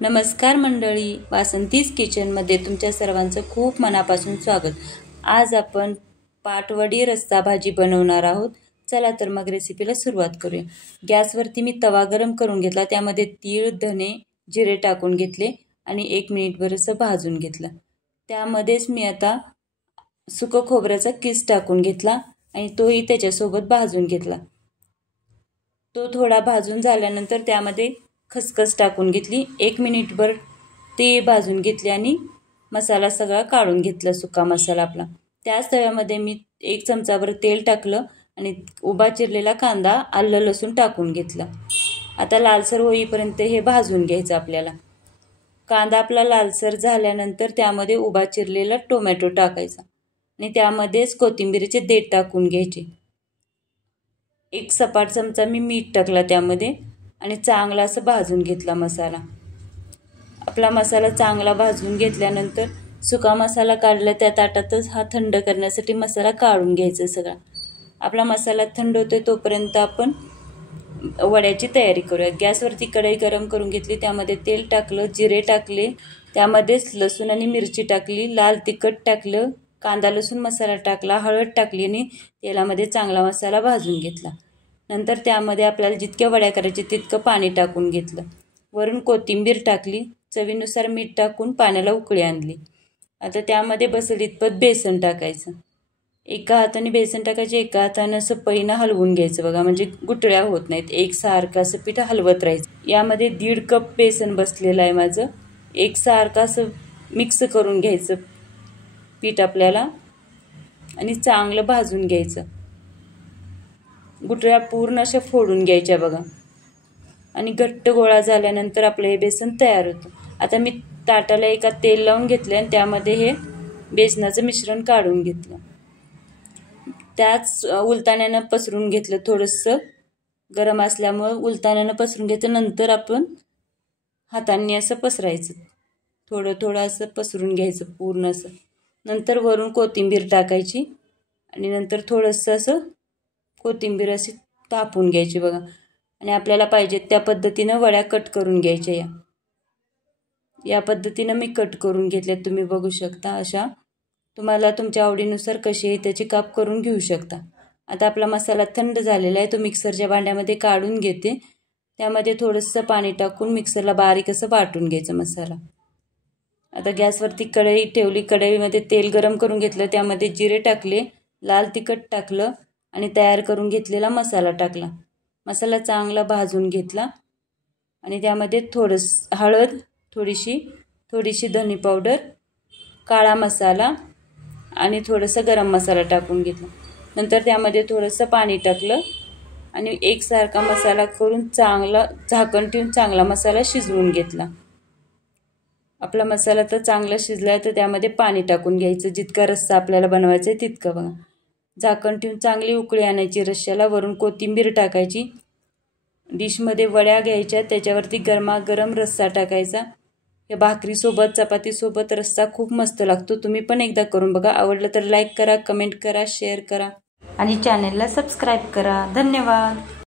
नमस्कार मंडळी, वासंतीज किचनमध्ये तुमच्या सर्वांचं खूप मनापासून स्वागत। आज आपण पाटवडी रस्सा भाजी बनवणार आहोत। चला तर मग रेसिपीला सुरुवात करूया। गॅसवरती मी तवा गरम करून घेतला, त्यामध्ये तीळ, धने, जिरे टाकून घेतले आणि 1 मिनिटभर असं भाजून घेतलं। त्यामध्येच मी आता सुकं खोबऱ्याचा किस टाकून घेतला आणि तोही त्याच्यासोबत भाजून घेतला। तो थोडा भाजून झाल्यानंतर त्यामध्ये खसखस टाकून घेतली, 1 मिनिटभर ते भाजून घेतले आणि मसाला सगळा काढून घेतला, सुका मसाला आपला। त्याच तव्यामध्ये मी 1 चमचाभर तेल टाकलं आणि उभा चिरलेला कांदा, आलं लसूण टाकून घेतला। आता लालसर होईपर्यंत हे भाजून घ्यायचं आपल्याला। कांदा आपला लालसर झाल्यानंतर त्यामध्ये उभा चिरलेला टोमॅटो टाकायचा आणि त्यामध्येच कोथिंबीरचे देठ टाकून घ्यायचे। 1 सपाट चमचा मी मीठ टाकला त्यामध्ये आणि चांगला असं भाजून घेतला मसाला। आपला मसाला चांगला भाजून घेतल्यानंतर सुका मसाला काढला त्या ताटातच हा थंड करण्यासाठी मसाला काढून घ्यायचा सगळा। आपला मसाला थंड होतोय तोपर्यंत आपण वड्याची तयारी करूया। गॅसवरती कढई गरम करून घेतली, त्यामध्ये तेल टाकलं, जिरे टाकले, त्यामध्येच लसूण आणि मिरची टाकली, लाल तिखट टाकलं, कांदा लसूण मसाला टाकला, हळद टाकली आणि तेलामध्ये चांगला मसाला भाजून घेतला। नंतर त्यामध्ये आपल्याला जितक्या वड्या करायचे तितकं पाणी टाकून घेतलं, वरून कोथिंबीर टाकली, चवीनुसार मीठ टाकून पाण्याला उकळी आणली। आता त्यामध्ये बसेल इतपत बेसन टाकायचं, एका हाताने बेसन टाकायचे, एका हाताने असं पैनं हलवून घ्यायचं बघा, म्हणजे गुठळ्या होत नाहीत, एकसारखं असं पीठ हलवत राहायचं। यामध्ये 1.5 कप बेसन बसलेलं आहे माझं। एकसारखं असं मिक्स करून घ्यायचं पीठ आपल्याला आणि चांगलं भाजून घ्यायचं। गुठळ्या पूर्ण अशा फोडून घ्यायच्या बघा आणि घट्ट गोळा झाल्यानंतर आपलं हे बेसन तयार होतं। आता मी ताटाला एका तेल लावून घेतले आणि त्यामध्ये हे बेसनाचं मिश्रण काढून घेतलं, त्याच उलताण्यानं पसरून घेतलं, थोडंसं गरम असल्यामुळे उलताण्यानं पसरून घेतलं। नंतर आपण हातांनी असं पसरायचं, थोडं थोडं असं पसरून घ्यायचं पूर्ण असं। नंतर वरून कोथिंबीर टाकायची आणि नंतर थोडंसं असं कोथिंबीर अशी तापवून घ्यायची बघा आणि आपल्याला पाहिजे त्या पद्धतीनं वड्या कट करून घ्यायच्या। या पद्धतीनं मी कट करून घेतल्या, तुम्ही बघू शकता अशा। तुम्हाला तुमच्या आवडीनुसार कशी त्याची काप करून घेऊ शकता। आता आपला मसाला थंड झालेला आहे, तो मिक्सरच्या भांड्यामध्ये काढून घेते, त्यामध्ये थोडंसं पाणी टाकून मिक्सरला बारीक असं वाटून घ्यायचं मसाला। आता गॅसवरती कढई ठेवली, कढईमध्ये तेल गरम करून घेतलं, त्यामध्ये जिरे टाकले, लाल तिखट टाकलं आणि तयार करून घेतलेला मसाला टाकला। मसाला चांगला भाजून घेतला आणि त्यामध्ये थोडंसं हळद, थोडीशी धने पावडर, काळा मसाला आणि थोडंसं गरम मसाला टाकून घेतला। नंतर त्यामध्ये थोडंसं पाणी टाकलं आणि एकसारखा मसाला करून चांगला झाकण ठेवून चांगला मसाला शिजवून घेतला। आपला मसाला तर चांगला शिजलाय, तर त्यामध्ये पाणी टाकून घ्यायचं, जितका रस्सा आपल्याला बनवायचा आहे तितकं बघा। झाकण ठेवून चांगली उकळी आणायची रश्श्याला, वरून कोथिंबीर टाकायची, डिशमध्ये वड्या घ्यायच्या, त्याच्यावरती गरमागरम रस्सा टाकायचा। या भाकरीसोबत, चपातीसोबत रस्सा खूप मस्त लागतो। तुम्ही पण एकदा करून बघा। आवडलं तर लाईक करा, कमेंट करा, शेअर करा आणि चॅनलला सबस्क्राईब करा। धन्यवाद।